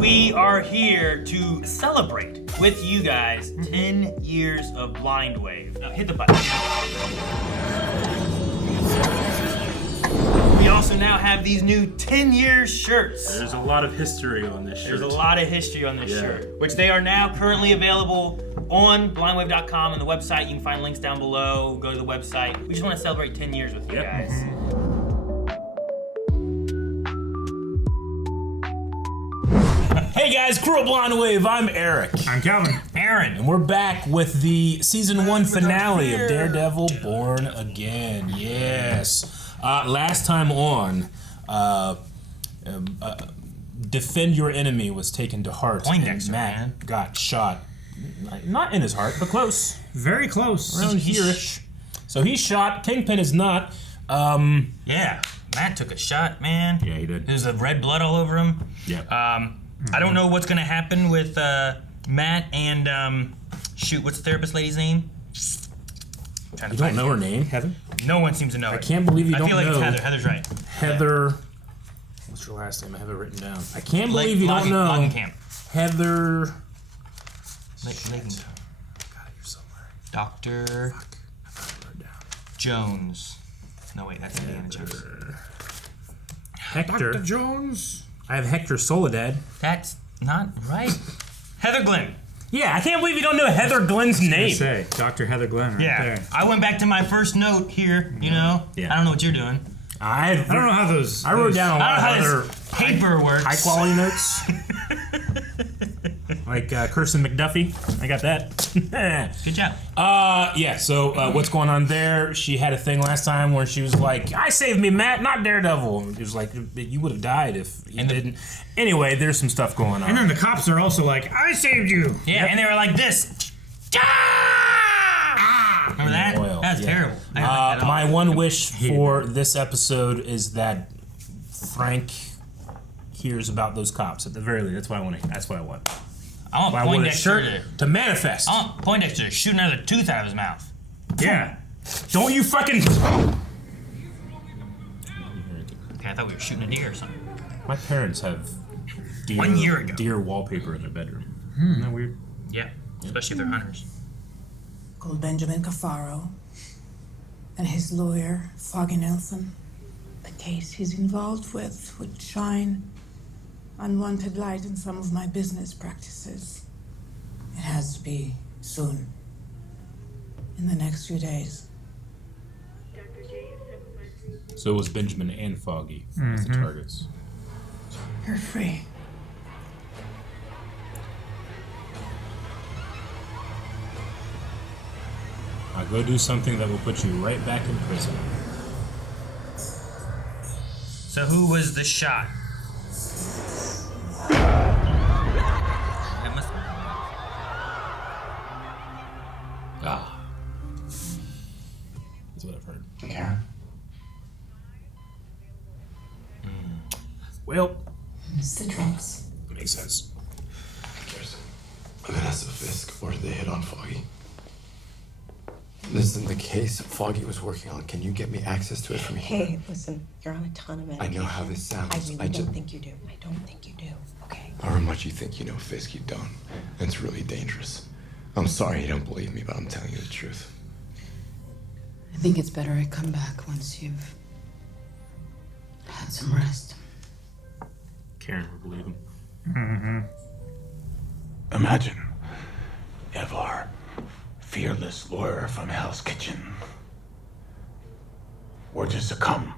We are here to celebrate with you guys 10 years of Blind Wave. Now hit the button. We also now have these new 10 years shirts. There's a lot of history on this shirt. There's a lot of history on this shirt, which they are now currently available on blindwave.com and the website. You can find links down below. Go to the website. We just want to celebrate 10 years with you guys. Hey guys, Crew of Blind Wave, I'm Eric. I'm Calvin. Aaron. And we're back with the season 1 finale of Daredevil Born Again. Yes. Last time on, Defend Your Enemy was taken to heart. Poindexter, and Matt man. got shot. Not in his heart, but close. Very close. Around here-ish. So he's shot. Kingpin is not. Yeah, Matt took a shot, man. Yeah, he did. There's red blood all over him. Yeah. I don't know what's gonna happen with Matt and shoot, what's the therapist lady's name? You don't know her name? Heather? No one seems to know it. I can't believe you don't know. I feel like it's Heather. Heather's right. Heather. What's your last name? I have it written down. I can't believe you don't know. Lockenkamp. Heather. Lockenkamp. Got it here somewhere. Dr. Fuck. I got it written down. Jones. No, wait, that's Indiana Jones. Hector. Dr. Jones. I have Hector Soledad. That's not right. Heather Glenn. Yeah, I can't believe you don't know Heather Glenn's name. Say, Dr. Heather Glenn right there. I went back to my first note here, you know. Yeah. I don't know what you're doing. I don't know how those... I wrote down a lot of I don't know other how this paper works. high quality notes. Like Kirsten McDuffie. I got that. Good job. Yeah, so what's going on there? She had a thing last time where she was like, I saved me, Matt, not Daredevil. It was like, you would have died if you didn't. Anyway, there's some stuff going on. And then the cops are also like, I saved you. Yeah, and they were like this. Ah! Remember that? Oil. That's terrible. I didn't like that at all. My one wish for this episode is that Frank hears about those cops. At the very least, that's what I want. That's what I want. I want I want a Poindexter shirt to manifest. I want Poindexter to shoot another tooth out of his mouth. Yeah. Don't you fucking... Okay, I thought we were shooting a deer or something. My parents have deer, 1 year ago. deer wallpaper in their bedroom. Isn't that weird? Yeah, especially if they're hunters. Called Benjamin Cafaro and his lawyer, Foggy Nelson. The case he's involved with would shine unwanted light in some of my business practices. It has to be soon. In the next few days. So it was Benjamin and Foggy as the targets. You're free. Now go do something that will put you right back in prison. So who was the shot? That must Ah. That's what I've heard. Yeah. Well, It's the drugs. makes sense. Vanessa Fisk ordered the hit on Foggy. This isn't the case Foggy was working on. Can you get me access to it for me? Hey, listen, you're on a ton of I medication. know how this sounds. I really don't think you do. I don't think you do, okay? However much you think you know Fisk, you don't. And it's really dangerous. I'm sorry you don't believe me, but I'm telling you the truth. I think it's better I come back once you've had some rest. Karen would believe him. Imagine if our fearless lawyer from Hell's Kitchen were to succumb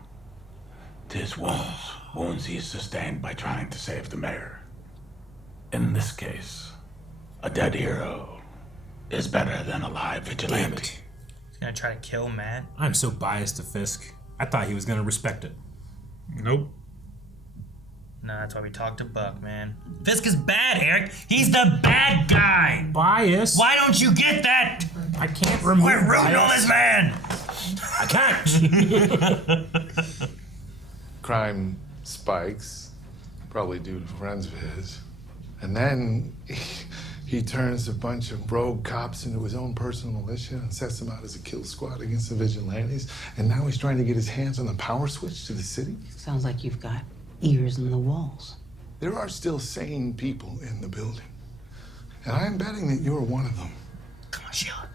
to his wounds he sustained by trying to save the mayor. In this case, a dead hero is better than a live vigilante. He's gonna try to kill Matt. I'm so biased to Fisk. I thought he was gonna respect it. Nope. No, that's why we talked to Buck, man. Fisk is bad, Eric. He's the bad guy. Bias? Why don't you get that? I can't remove We're rooting on this man. I can't. Crime spikes, probably due to friends of his. And then he turns a bunch of rogue cops into his own personal militia and sets them out as a kill squad against the vigilantes. And now he's trying to get his hands on the power switch to the city. Sounds like you've got ears in the walls. There are still sane people in the building. And I'm betting that you're one of them. Come on, Sheila.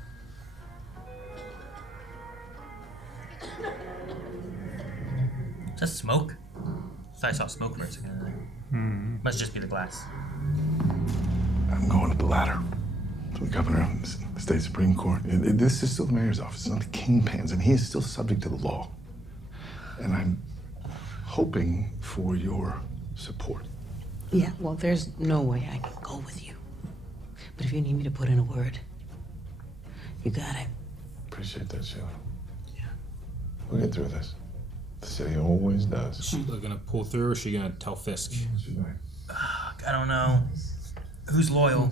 Is that smoke? I thought I saw smoke for a second there. Must just be the glass. I'm going to the ladder. To the governor of the state Supreme Court. This is still the mayor's office, it's not the kingpin's, and he is still subject to the law. And I'm hoping for your support. Yeah, well, there's no way I can go with you. But if you need me to put in a word, you got it. Appreciate that, Sheila. Yeah. We'll get through this. The city always does. Is Sheila gonna pull through, or is she gonna tell Fisk? I don't know. Who's loyal?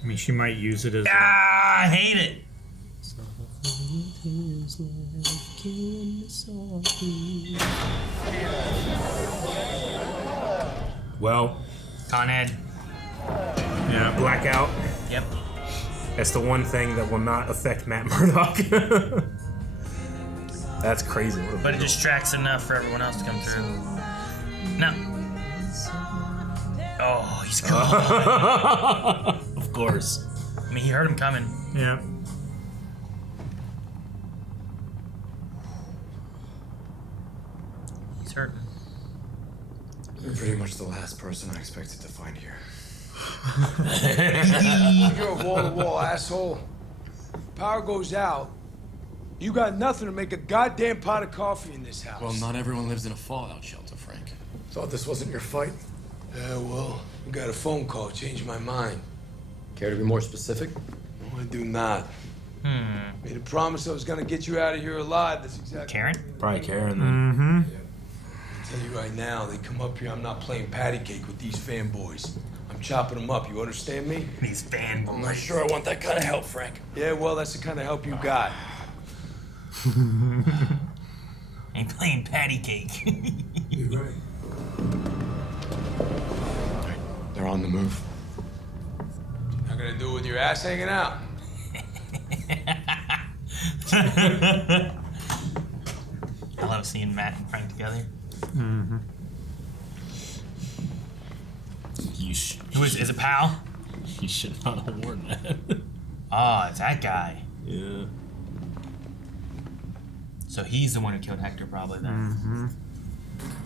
I mean, she might use it as. I hate it. Well, Con Ed. yeah, blackout. Yep. That's the one thing that will not affect Matt Murdock. That's crazy. But it distracts enough for everyone else to come through. No. Oh, he's gone. Of course. I mean, he heard him coming. Yeah. He's hurting. You're pretty much the last person I expected to find here. You're a wall-to-wall asshole. Power goes out. You got nothing to make a goddamn pot of coffee in this house. Well, not everyone lives in a fallout shelter, Frank. Thought this wasn't your fight? Yeah, well, you got a phone call, changed my mind. Care to be more specific? No, I do not. Made a promise I was gonna get you out of here alive. That's exactly. Karen? Probably Karen then. I tell you right now, they come up here, I'm not playing patty cake with these fanboys. I'm chopping them up, you understand me? These fanboys. I'm not sure I want that kind of help, Frank. Yeah, well, that's the kind of help you got. Ain't playing patty cake. You're right. They're on the move. Not gonna do it with your ass hanging out. I love seeing Matt and Frank together. Who is it Pal? You should not have worn that. Oh, it's that guy. Yeah. So he's the one who killed Hector, probably then.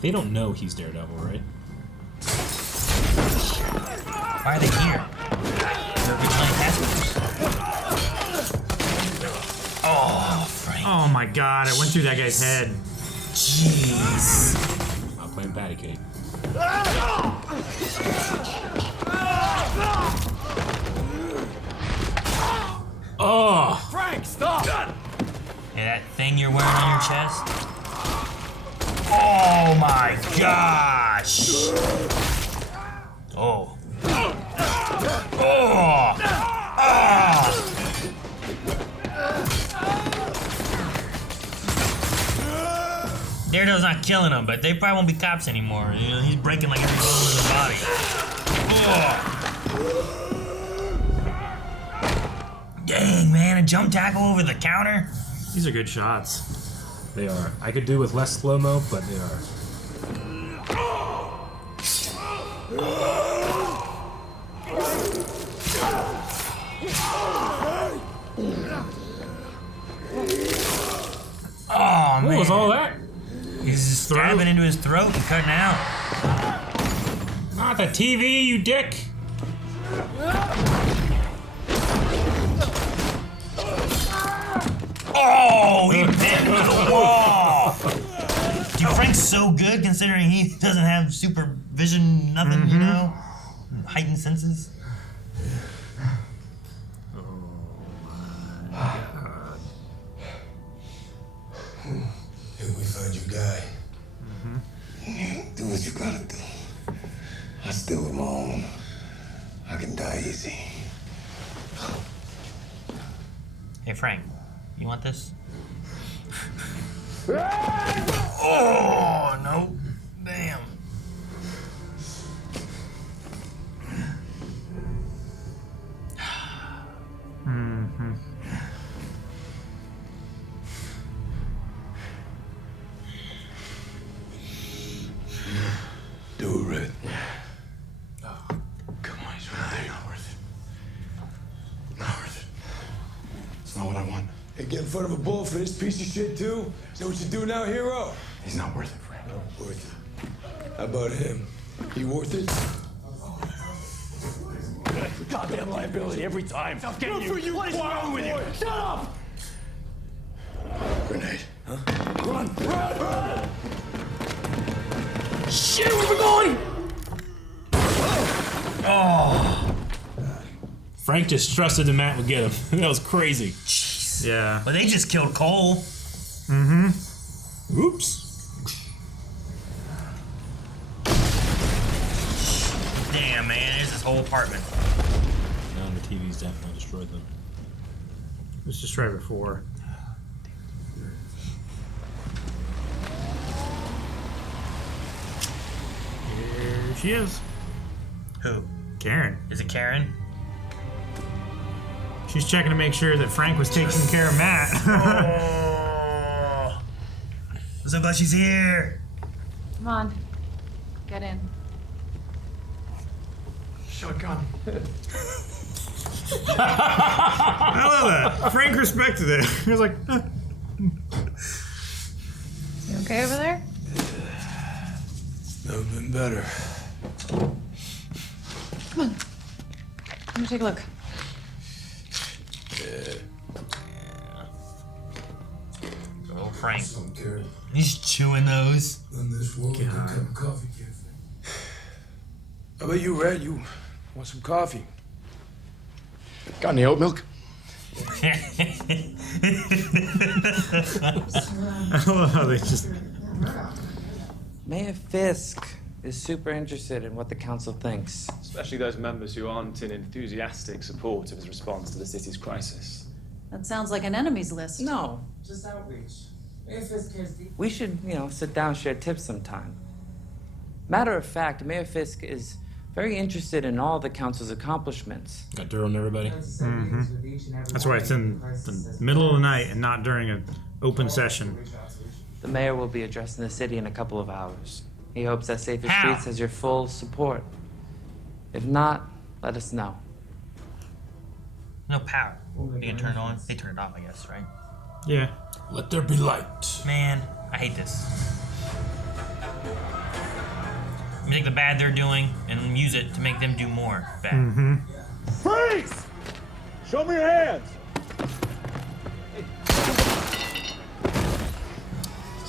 They don't know he's Daredevil, right? Why are they here? They're vigilante taskforce. Oh, Frank. Oh my god, I went through that guy's head. Jeez. Not playing patty cake. Oh! Frank, stop! Hey, that thing you're wearing on your chest? Oh my gosh! Oh. Oh! Ah! Daredevil's not killing them, but they probably won't be cops anymore. You know, he's breaking like every bone in his body. Oh. Dang, man, a jump tackle over the counter? These are good shots. They are. I could do with less slow-mo, but they are. Oh, man. What was all that? He's just stabbing into his throat and cutting out. Not the TV, you dick! Oh, he bit into the wall! Dude, Frank's so good considering he doesn't have supervision, nothing, you know? Heightened senses. Hey, we found your guy. Do what you gotta do. I still am my own. I can die easy. Hey, Frank, you want this? Oh, no. Damn. Red? Oh, come on, he's right there. Not worth it. Not worth it. It's not what I want. Hey, get in front of a bull for this piece of shit, too? Is that what you do now, hero? He's not worth it, Frank. Worth it. How about him? He worth it? Goddamn liability every time. Stop getting you. What is wrong with you? Shut up! Grenade. Huh? Run! Shit, where we going? Oh. Frank just trusted the Matt would get him. That was crazy. Jeez. Yeah. But they just killed Cole. Mm-hmm. Oops. Damn, man, there's this whole apartment. No, the TV's definitely destroyed them. It was just right before. Here she is. Who? Karen. Is it Karen? She's checking to make sure that Frank was taking care of Matt. Oh. I'm so glad she's here. Come on. Get in. Shotgun. I love that. Frank respected it. He was like, eh. You okay over there? Never been better. Come on. Let me take a look. Oh, Frank. He's chewing those. How about you, Red? You want some coffee? Got any oat milk? I love how they just. Mayor Fisk is super interested in what the council thinks. Especially those members who aren't in enthusiastic support of his response to the city's crisis. That sounds like an enemies list. No. Just outreach. Mayor Fisk cares deeply. We should, sit down and share tips sometime. Matter of fact, Mayor Fisk is very interested in all the council's accomplishments. Got dirt on everybody. Mm-hmm. That's why it's in the middle of the night and not during an open session. The mayor will be addressing the city in a couple of hours. He hopes that Safer How? Streets has your full support. If not, let us know. No power. They can turn it on. They turn it off, I guess, right? Yeah. Let there be light. Man, I hate this. We take the bad they're doing and use it to make them do more bad. Mm-hmm. Freeze! Show me your hands!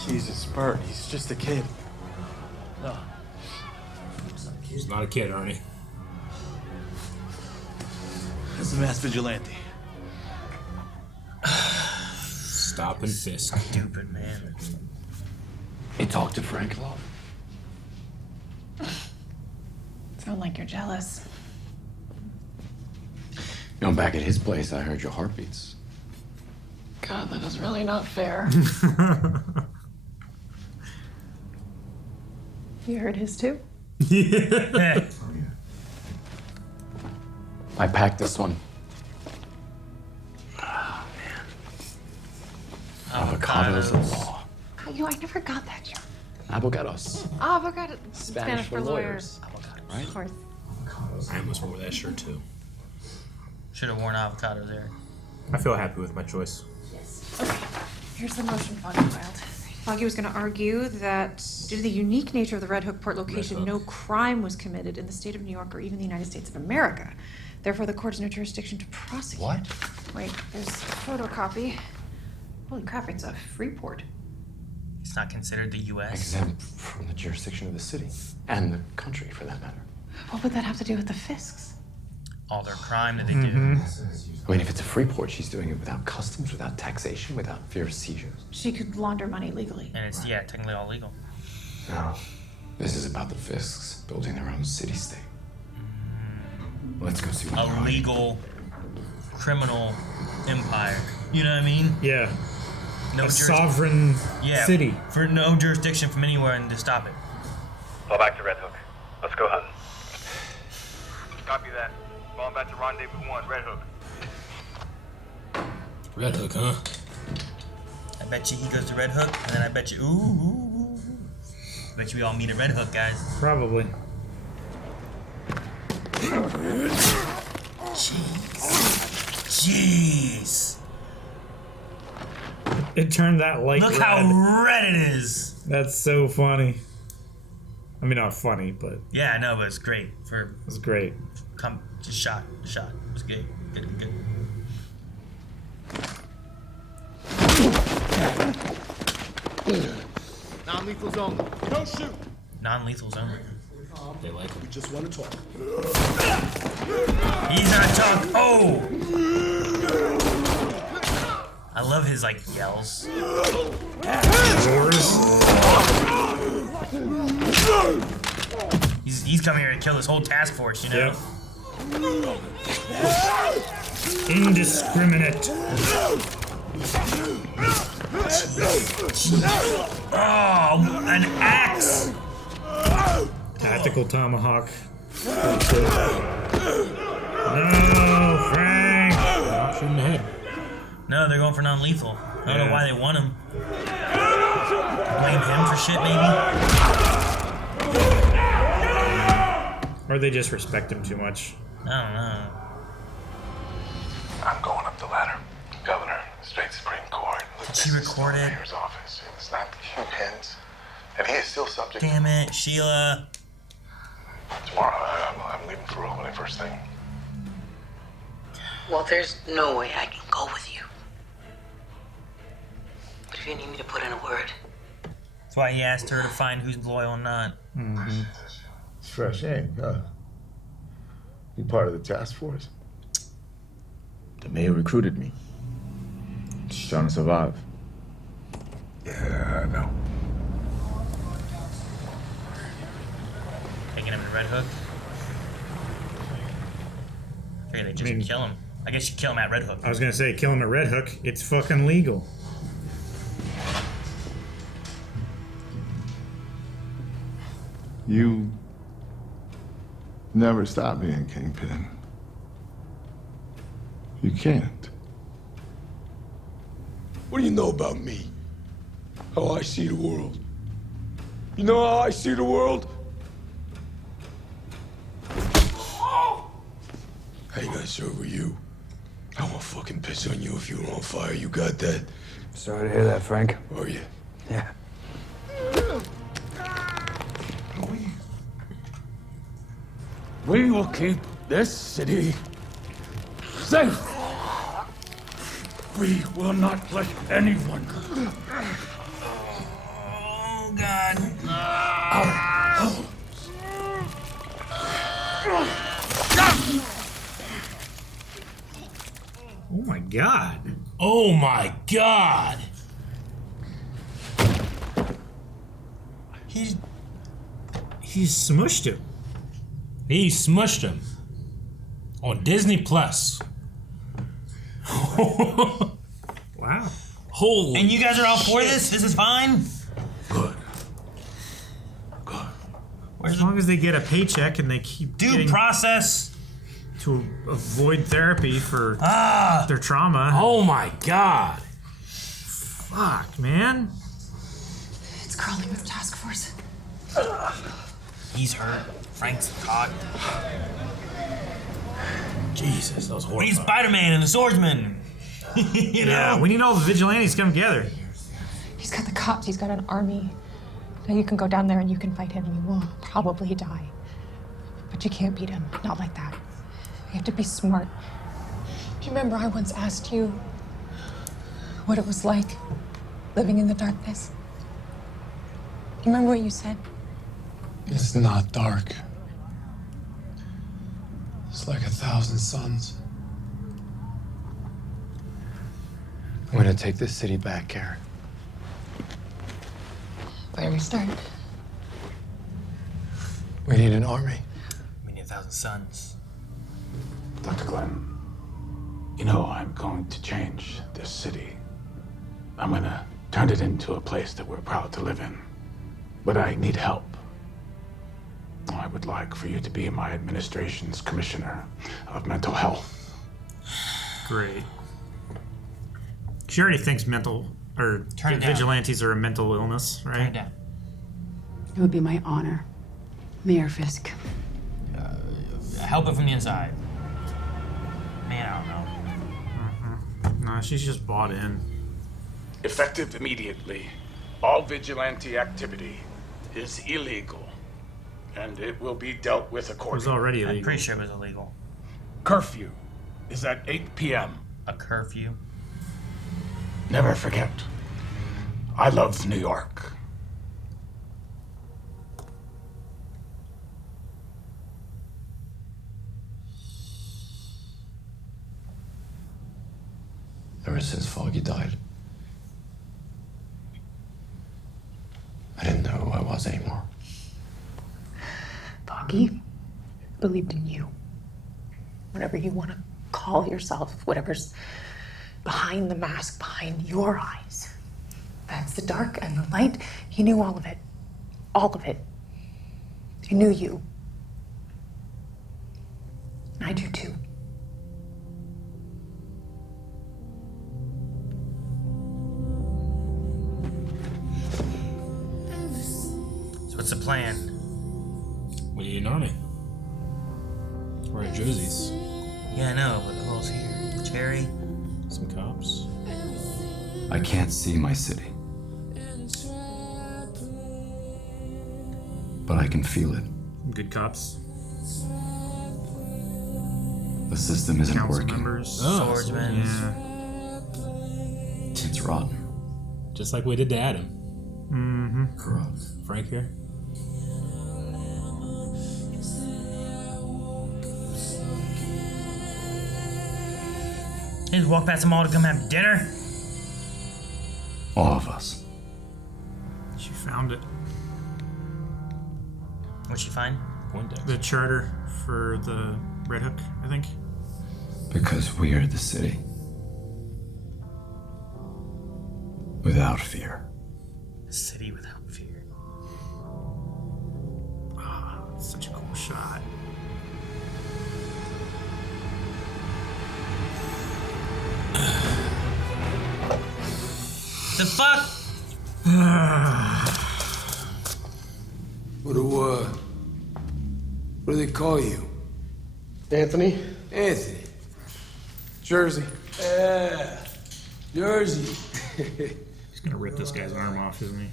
Jesus, Bert, he's just a kid. He's not a kid, Ernie. It's a mass vigilante. Stop and Fisk. Stupid, man. He talked to Frank a lot. Sound like you're jealous. I'm back at his place. I heard your heartbeats. God, that is really not fair. You heard his too? I packed this one. Avocados of law. I never got that. Avocados. Avocado. Spanish for lawyers. Right? Of course. I almost wore that shirt too. Should have worn avocados there. I feel happy with my choice. Okay. Here's the motion Foggy filed. Foggy was going to argue that due to the unique nature of the Red Hook port location, no crime was committed in the state of New York or even the United States of America. Therefore, the court has no jurisdiction to prosecute. What? Wait, there's a photocopy. Holy crap, it's a free port. It's not considered the U.S. Exempt from the jurisdiction of the city and the country, for that matter. What would that have to do with the Fisks? All their crime that they do. I mean, if it's a free port, she's doing it without customs, without taxation, without fear of seizures. She could launder money legally. And it's, yeah, technically all legal. No. This is about the Fisks building their own city-state. Let's go see what A legal criminal empire. You know what I mean? Yeah. No a sovereign city. For no jurisdiction from anywhere and to stop it. Fall back to Red Hook. Let's go hunting. Copy that. Falling back to Rendezvous 1, Red Hook. Red Hook, huh? I bet you he goes to Red Hook, and then I bet you, ooh. I bet you we all meet at Red Hook, guys. Probably. Jeez. It turned that light Look red. how red it is. That's so funny. I mean, not funny, but Yeah, I know, but it's great for. it's great. Just shot. It's good. Good. Non-lethal zone. Don't shoot. Non-lethal zone. They like him. We just want to talk. He's gonna talk. Oh! I love his like yells. He's coming here to kill this whole task force, you know? Yep. Indiscriminate. Oh, an axe! Tactical tomahawk. No, Frank. Not shooting the head. No, they're going for non-lethal. I don't know why they want him. Blame him for shit, maybe? Or they just respect him too much. I don't know. I'm going up the ladder. Governor, State Supreme Court. Look, Did she record it? Mayor's office. It's not Kingpin's. And he is still subject. Damn it, Sheila. Tomorrow, I'm leaving for Albany first thing. Well, there's no way I can go with you. But if you need me to put in a word. That's why he asked her to find who's loyal and not. Mm-hmm. It's fresh ink, huh? You part of the task force? The mayor recruited me. Just trying to survive. Yeah, I know. Taking him to Red Hook. Okay, they just kill him. I guess you kill him at Red Hook. I was gonna say, kill him at Red Hook. It's fucking legal. You never stop being Kingpin. You can't. What do you know about me? How I see the world? You know how I see the world? I ain't gonna serve with you. I won't fucking piss on you if you were on fire. You got that? Sorry to hear that, Frank. Are you? Yeah. We will keep this city safe. We will not let anyone. Oh, God. Oh my god. Oh my god. He's smushed him. He smushed him. On Disney Plus. Wow. Holy And you guys are all for this? This is fine? As long as they get a paycheck and they keep Due process to avoid therapy for their trauma. Oh my god. Fuck, man. It's crawling with task force. He's hurt. Frank's caught. Jesus, that was horrible. We need Spider-Man and the Swordsman. You know? Yeah, we need all the vigilantes to come together. He's got the cops, he's got an army. Now you can go down there and you can fight him. You will probably die. But you can't beat him. Not like that. You have to be smart. Do you remember I once asked you what it was like living in the darkness? You remember what you said? It's not dark. It's like 1,000 suns. I'm gonna take this city back, Karen. Where do we start? We need an army. We need 1,000 suns. Dr. Glenn, you know I'm going to change this city. I'm gonna turn it into a place that we're proud to live in. But I need help. I would like for you to be my administration's commissioner of mental health. Great. She already thinks mental or Turn it down. vigilantes are a mental illness, right? Turn it down. It would be my honor, Mayor Fisk. Help it from the inside. Man, I don't know. No, she's just bought in. Effective immediately, all vigilante activity is illegal, and it will be dealt with accordingly. It was already illegal. I'm pretty sure it was illegal. Curfew is at 8 p.m. A curfew? Never forget, I love New York. Ever since Foggy died, I didn't know who I was anymore. Foggy believed in you. Whatever you want to call yourself, whatever's behind the mask, behind your eyes. That's the dark and the light. He knew all of it. All of it. He knew you. And I do too. So what's the plan? We need an army. We're at Josie's. Yeah, I know, but who else here? Cherry? Some cops. I can't see my city, but I can feel it. Good cops. The system isn't Council working. members. Swordsmen. Yeah. It's rotten. Just like we did to Adam. Mm-hmm. Corrupt. Frank here. You just walk past them all to come have dinner? All of us. She found it. What'd she find? Poindexter. The charter for the Red Hook, I think. Because we are the city. Without fear. A city without fear. Oh, such a cool shot. The fuck? What do they call you? Anthony? Anthony. Jersey. Yeah. Jersey. He's gonna rip this guy's arm off, isn't he?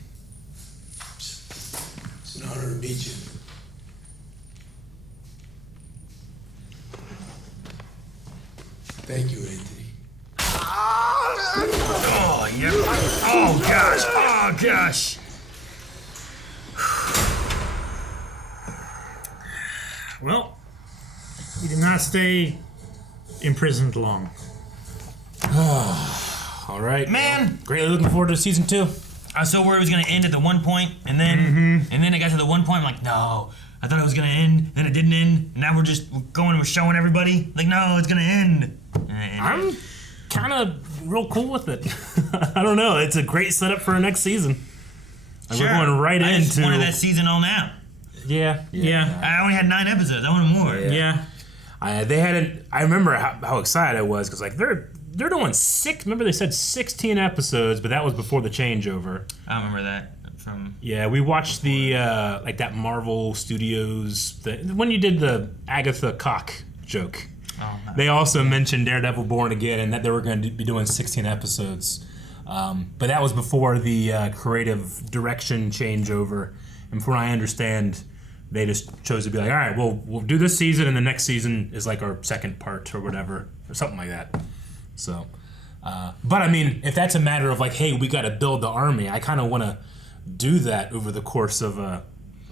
It's an honor to meet you. Thank you, Anthony. Oh, yeah. Oh, gosh. Oh, gosh. Well, he did not stay imprisoned long. All right. Man. Greatly looking forward to season 2. I was so worried it was going to end at the one point, and then it got to the one point, I'm like, no. I thought it was going to end, then it didn't end, and now we're showing everybody. Like, no, it's going to end. I'm kind of real cool with it. I don't know. It's a great setup for our next season. And Sure. we're going right I into... just wanted that season all now. Yeah. I only had 9 episodes. I wanted more. Yeah. They had I remember how excited I was because like they're doing 6. Remember they said 16 episodes, but that was before the changeover. I don't remember that from. Yeah, we watched the like that Marvel Studios when you did the Agatha Cock joke. Oh, no. They also mentioned Daredevil Born Again and that they were going to be doing 16 episodes. But that was before the creative direction changeover. And from what I understand, they just chose to be like, all right, well, we'll do this season, and the next season is like our second part or whatever, or something like that. So, but I mean, if that's a matter of like, hey, we got to build the army, I kind of want to do that over the course of a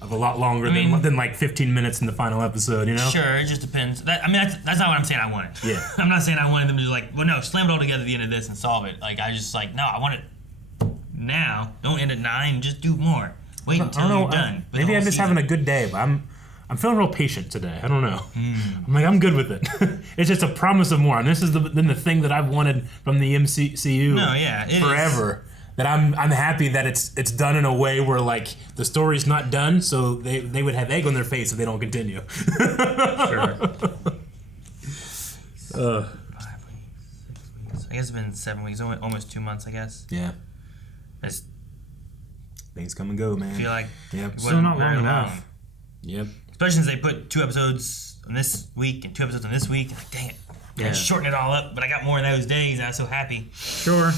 lot longer than like 15 minutes in the final episode, you know? Sure, it just depends. That's not what I'm saying I wanted. Yeah. I'm not saying I wanted them to just like, well, no, slam it all together at the end of this and solve it. Like, I just like, no, I want it now. Don't end at 9, just do more. Wait until you're done. Maybe I'm just having a good day, but I'm feeling real patient today. I don't know. I'm like, I'm good with it. It's just a promise of more. And this is been the thing that I've wanted from the MCU forever. That I'm happy that it's done in a way where like the story's not done, so they would have egg on their face if they don't continue. Sure. I guess it's been 7 weeks, almost 2 months, I guess. Yeah. Things come and go, man. I feel like yep. it wasn't very long. Yep. Especially since they put 2 episodes on this week and 2 episodes on this week. Like, dang it. Yeah. I shortened it all up, but I got more in those days. I was so happy. Sure.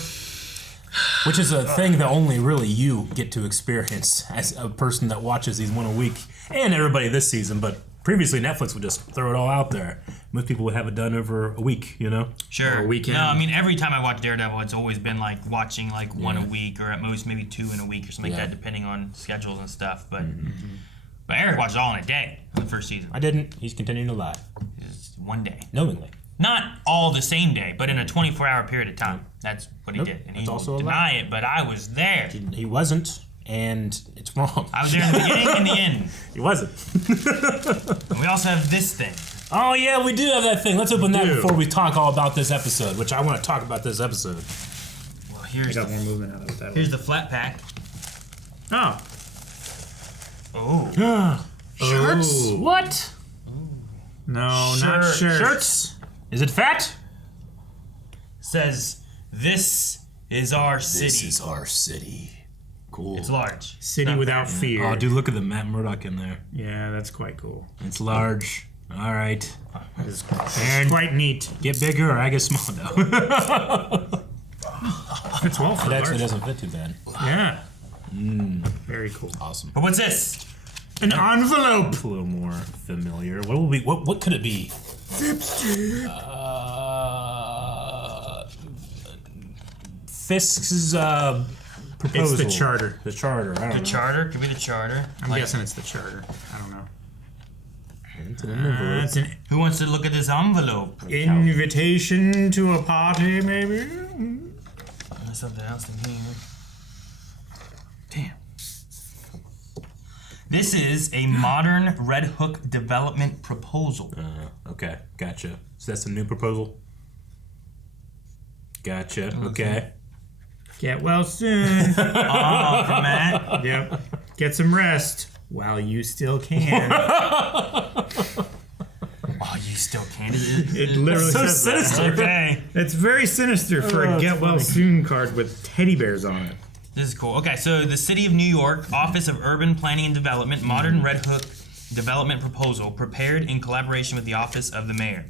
Which is a thing that only really you get to experience as a person that watches these one a week, and everybody this season. But previously, Netflix would just throw it all out there. Most people would have it done over a week, you know? Sure. Or a weekend. No, I mean, every time I watch Daredevil, it's always been like watching like 1 a week, or at most maybe 2 in a week or something like that, depending on schedules and stuff. But but Eric watched it all in a day on the first season. I didn't. He's continuing to lie. Just one day. Knowingly. Not all the same day, but in a 24-hour period of time. That's what he did. And he also will a deny it, but I was there. He wasn't, and it's wrong. I was there in the beginning and the end. He wasn't. And we also have this thing. Oh, yeah, we do have that thing. Let's open that before we talk all about this episode, which I want to talk about this episode. Well, here's more movement out of it that Here's the flat pack. Oh. Oh. Shirts? What? No, not shirts. Shirts? Is it fat? Says, this is our city. This is our city. Cool. It's large. City without fear. Oh, dude, look at the Matt Murdock in there. Yeah, that's quite cool. It's large. All right. It's quite neat. Get bigger or I get small, though. Fits well for It actually large. doesn't fit too bad. Yeah. Very cool. Awesome. But what's this? An envelope. A little more familiar. What will be? What could it be? Fisk's proposal. It's the charter. The charter. I don't know. The charter? Could be the charter. I'm guessing it's the charter. I don't know. It's an envelope. It's an Who wants to look at this envelope? invitation to a party, maybe? There's something else in here. Damn. This is a modern Red Hook development proposal. Okay, gotcha. So that's a new proposal? Gotcha, okay. Get well soon. From Matt. Yep. Get some rest while you still can. Oh, you still can. It literally so says sinister. that. Okay. It's very sinister for a get well soon card with teddy bears on it. This is cool. Okay, so the City of New York Office of Urban Planning and Development Modern Red Hook Development Proposal prepared in collaboration with the Office of the Mayor.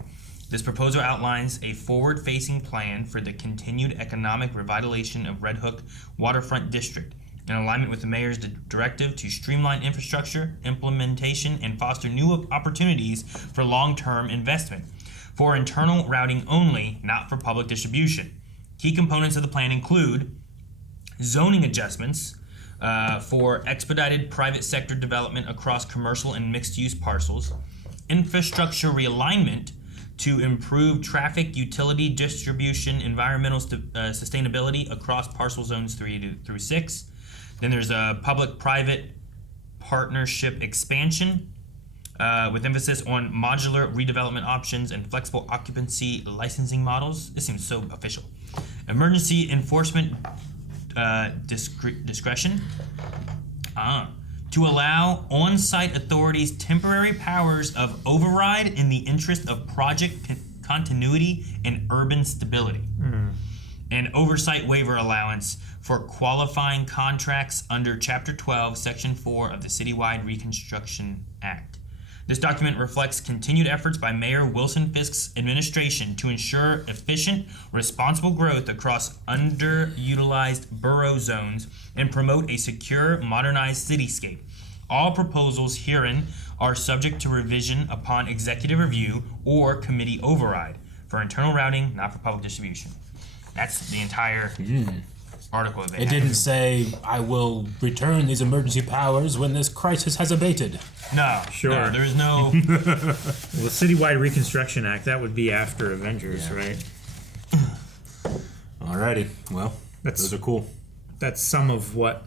This proposal outlines a forward-facing plan for the continued economic revitalization of Red Hook Waterfront District in alignment with the Mayor's directive to streamline infrastructure, implementation, and foster new opportunities for long-term investment. For internal routing only, not for public distribution. Key components of the plan include zoning adjustments for expedited private sector development across commercial and mixed-use parcels, infrastructure realignment to improve traffic, utility distribution, environmental sustainability across parcel zones 3 through 6. Then there's a public-private partnership expansion with emphasis on modular redevelopment options and flexible occupancy licensing models. This seems so official. Emergency enforcement discretion to allow on-site authorities temporary powers of override in the interest of project continuity and urban stability. An oversight waiver allowance for qualifying contracts under Chapter 12, Section 4 of the Citywide Reconstruction Act. This document reflects continued efforts by Mayor Wilson Fisk's administration to ensure efficient, responsible growth across underutilized borough zones and promote a secure, modernized cityscape. All proposals herein are subject to revision upon executive review or committee override for internal routing, not for public distribution. That's the entire article that they It have. didn't say, I will return these emergency powers when this crisis has abated. No, Sure. no, there is no. Well, the Citywide Reconstruction Act, that would be after Avengers, right? Alrighty, well, those are cool. That's some of what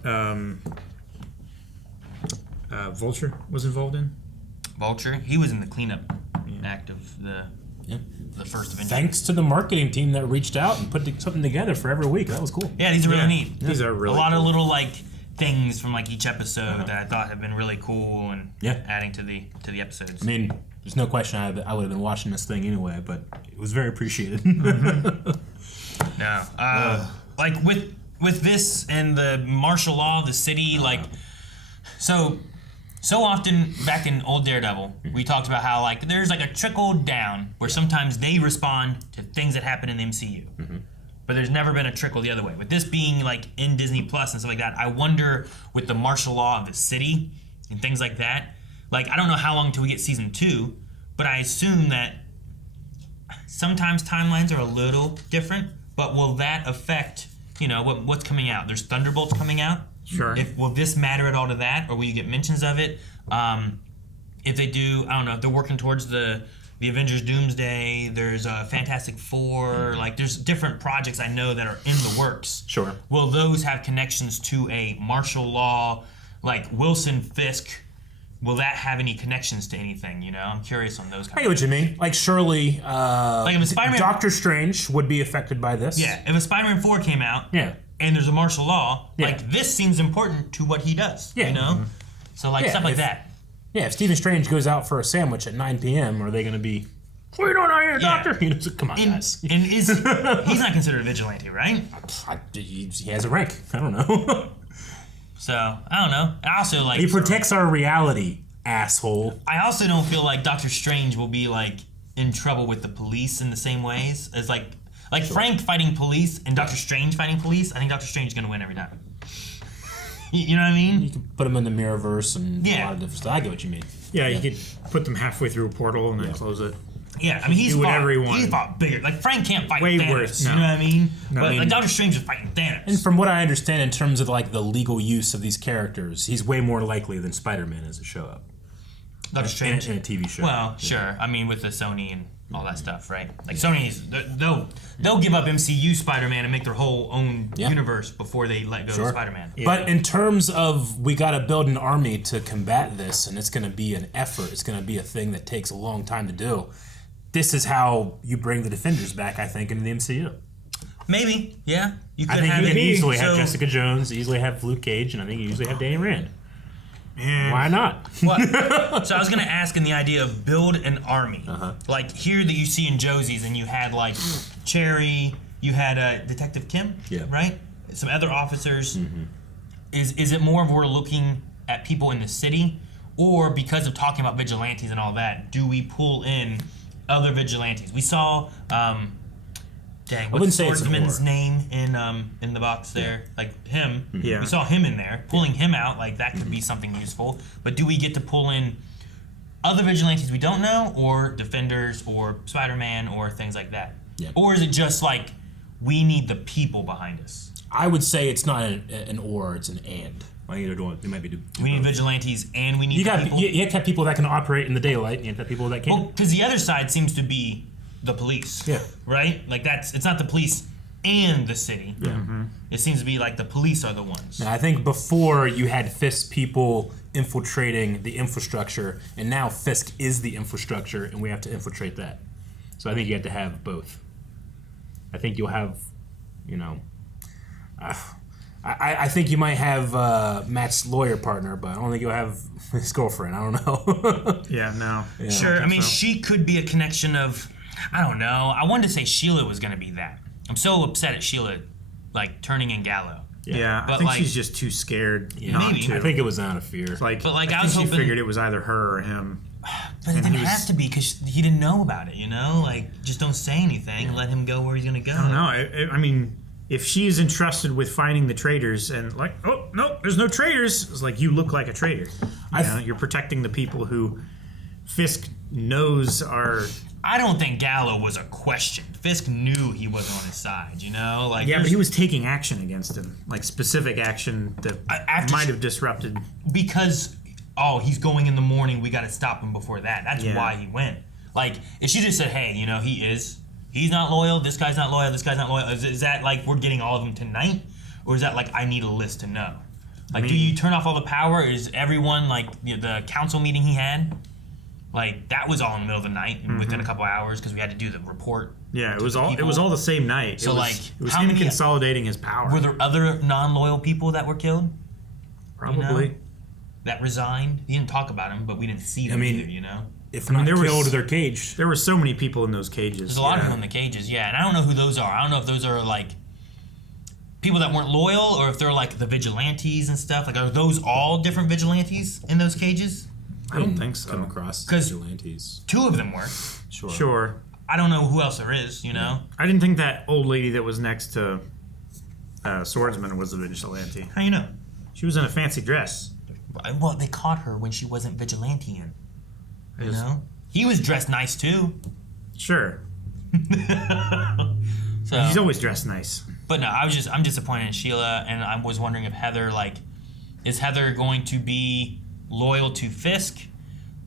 Vulture was involved in. Vulture, he was in the cleanup act of the first Avengers. Thanks to the marketing team that reached out and put something together for every week. That was cool. Yeah, these are really neat. These are really a lot cool. of little like things from like each episode that I thought have been really cool and adding to the episodes. I mean, there's no question I would have been watching this thing anyway, but it was very appreciated. No, like with this and the martial law of the city, like so So often back in old Daredevil, we talked about how like there's like a trickle down where sometimes they respond to things that happen in the MCU. But there's never been a trickle the other way. With this being like in Disney Plus and stuff like that, I wonder with the martial law of the city and things like that, like I don't know how long until we get season 2, but I assume that sometimes timelines are a little different, but will that affect, you know, what's coming out? There's Thunderbolts coming out. Sure. Will this matter at all to that, or will you get mentions of it? If they do, I don't know, if they're working towards the Avengers Doomsday, there's Fantastic Four, like there's different projects I know that are in the works. Sure. Will those have connections to a martial law, like Wilson Fisk? Will that have any connections to anything, you know? I'm curious on those I get what you mean. Like, surely, like if a Spider-Man... Doctor Strange would be affected by this. Yeah, if a Spider-Man 4 came out, and there's a martial law, like, this seems important to what he does, you know? So, like, stuff like that. Yeah, if Stephen Strange goes out for a sandwich at 9 p.m., are they going to be, we don't know you're a doctor? You know, so, come on, guys. And he's not considered a vigilante, right? He has a rank. I don't know. So, I don't know. I also, like... He protects our reality, asshole. I also don't feel like Doctor Strange will be, like, in trouble with the police in the same ways as, like Frank fighting police and Doctor Strange fighting police. I think Doctor Strange is going to win every time. You know what I mean? You can put them in the Mirrorverse and a lot of different stuff. I get what you mean. Yeah, you could put them halfway through a portal and then close it. Yeah, I mean, he's fought fought bigger. Like, Frank can't fight Way Thanos, worse, no. you know what I mean? No, But, I mean- like, Doctor Strange is fighting Thanos. And from what I understand in terms of like the legal use of these characters, he's way more likely than Spider-Man is to show up. Doctor Strange? In a TV show. Well, sure. I mean, with the Sony and all that stuff, right? Like, Sony's, they'll give up MCU Spider-Man and make their whole own universe before they let go of Spider-Man. But in terms of we got to build an army to combat this, and it's going to be an effort. It's going to be a thing that takes a long time to do. This is how you bring the Defenders back, I think, into the MCU. Maybe, yeah. You could I think have you can it. easily have So- Jessica Jones, easily have Luke Cage, and I think you usually have Danny Rand. Man. Why not? What? So I was gonna ask in the idea of build an army, like here that you see in Josie's, and you had like Cherry, you had Detective Kim, right? Some other officers. Is it more of we're looking at people in the city, or because of talking about vigilantes and all that, do we pull in other vigilantes? We saw, what's wouldn't say it's a swordsman's war. name in the box there? Like him. Yeah. We saw him in there. Pulling him out, like that could be something useful. But do we get to pull in other vigilantes we don't know, or Defenders, or Spider-Man, or things like that? Yeah. Or is it just like we need the people behind us? I would say it's not an or, it's an and. Like either doing, they might be. We need vigilantes and we need people. You have to have people that can operate in the daylight, and you have to have people that can't. Well, because the other side seems to be the police. Yeah. Right? Like it's not the police and the city. Yeah. It seems to be like the police are the ones. Now, I think before you had Fisk people infiltrating the infrastructure, and now Fisk is the infrastructure, and we have to infiltrate that. So I think you have to have both. I think you'll have, you know, I think you might have Matt's lawyer partner, but I don't think you'll have his girlfriend. I don't know. Yeah, no. Yeah. Sure. I mean, so. she could be a connection of, I don't know. I wanted to say Sheila was going to be that. I'm so upset at Sheila, like, turning in Gallo. Yeah, But, I think like- she's just too scared not maybe. to. I think it was out of fear. Like, But, like, I I think was she hoping- figured it was either her or him. But it And didn't he was- have to be because he didn't know about it, you know? Like, just don't say anything. Let him go where he's going to go. I don't know. I mean, if she's entrusted with finding the traitors and like, oh, no, there's no traitors. It's like, you look like a traitor. You're protecting the people who Fisk knows are... I don't think Gallo was a question. Fisk knew he wasn't on his side, you know? Like, Yeah, but there's- he was taking action against him. Like, specific action that might have disrupted... Because, he's going in the morning, we got to stop him before that. That's Yeah. why he went. Like, if she just said, hey, you know, he's not loyal, this guy's not loyal, this guy's not loyal, is that like we're getting all of them tonight? Or is that like I need a list to know? Like, do you turn off all the power? Is everyone, like, the council meeting he had, like, that was all in the middle of the night and within a couple hours because we had to do the report. Yeah, it to was the all people. it was all the same night. So, it was, like, it was how him many- consolidating his power. Were there other non-loyal people that were killed? Probably. You know? That resigned? He didn't talk about them, but we didn't see them either, you know? If not killed, they're caged. There were so many people in those cages. There's a lot of them in the cages, yeah. And I don't know who those are. I don't know if those are, like, people that weren't loyal, or if they're like the vigilantes and stuff. Like, are those all different vigilantes in those cages? I don't think so. Come across 'Cause vigilantes. 2 of them were. Sure. I don't know who else there is, you know? I didn't think that old lady that was next to Swordsman was a vigilante. How you know? She was in a fancy dress. Well, they caught her when she wasn't vigilanteing. You know? He was dressed nice too. Sure. So, He's always dressed nice. But no, I'm disappointed in Sheila, and I was wondering if Heather, like, is Heather going to be loyal to Fisk,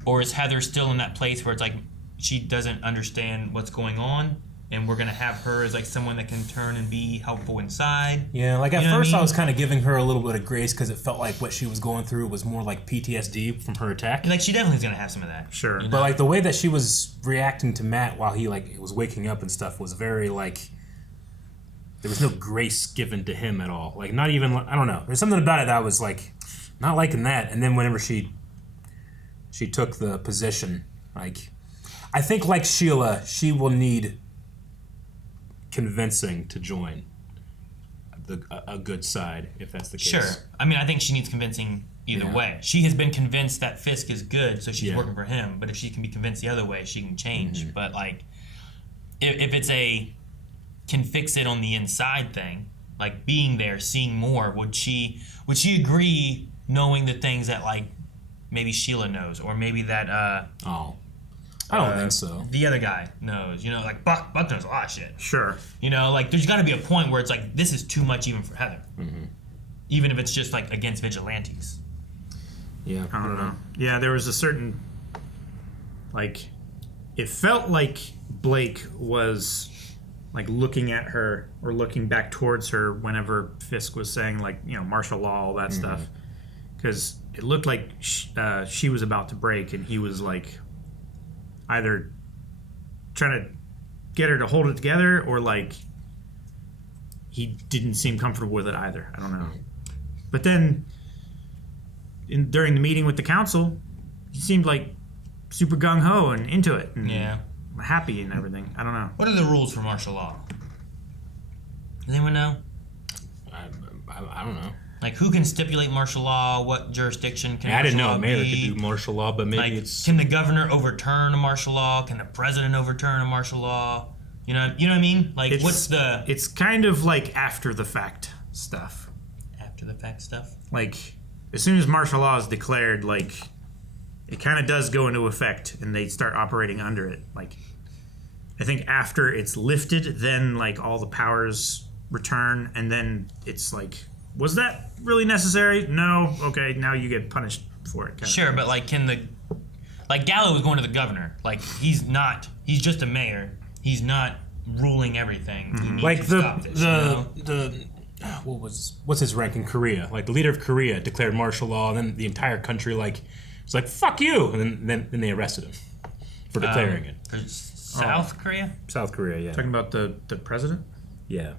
or is Heather still in that place where it's like she doesn't understand what's going on, and we're gonna have her as like someone that can turn and be helpful inside? Yeah, like at You know what first I mean? I was kind of giving her a little bit of grace because it felt like what she was going through was more like PTSD from her attack. Like, she definitely is gonna have some of that. Sure. But like the way that she was reacting to Matt while he like was waking up and stuff was very like there was no grace given to him at all. Like not even I don't know. There's something about it that I was like not liking that. And then whenever she took the position, like I think like Sheila, she will need convincing to join a good side if that's the case. Sure. I mean, I think she needs convincing either way. She has been convinced that Fisk is good, so she's working for him. But if she can be convinced the other way, she can change. But like, if it's a can fix it on the inside thing, like being there, seeing more, would she agree knowing the things that like maybe Sheila knows, or maybe that I don't think so. The other guy knows, you know, like Buck knows a lot of shit. Sure. You know, like there's got to be a point where it's like this is too much even for Heather, even if it's just like against vigilantes. Yeah, I don't know. Yeah, there was a certain like it felt like Blake was like looking at her or looking back towards her whenever Fisk was saying like, you know, martial law, all that stuff, because it looked like she was about to break and he was like either trying to get her to hold it together or like he didn't seem comfortable with it either. I don't know. But then during the meeting with the council, he seemed like super gung-ho and into it. And happy and everything. I don't know. What are the rules for martial law? Does anyone know? I don't know. Like, who can stipulate martial law? What jurisdiction can I didn't martial know law a mayor be? could do martial law, but maybe Like, it's can the governor overturn a martial law? Can the president overturn a martial law? You know what I mean? Like, what's the It's kind of like after the fact stuff. after the fact stuff? Like, as soon as martial law is declared, like, it kind of does go into effect and they start operating under it. Like, I think after it's lifted, then, like, all the powers return, and then it's like, was that really necessary? No. Okay, now you get punished for it. Sure, but like, like Gallo was going to the governor. Like, he's just a mayor. He's not ruling everything. He needs like to stop this, you know? what's his rank in Korea? Like the leader of Korea declared martial law, and then the entire country like it's like fuck you, and then they arrested him for declaring it. For South Korea? South Korea, yeah. Talking about the president? Yeah.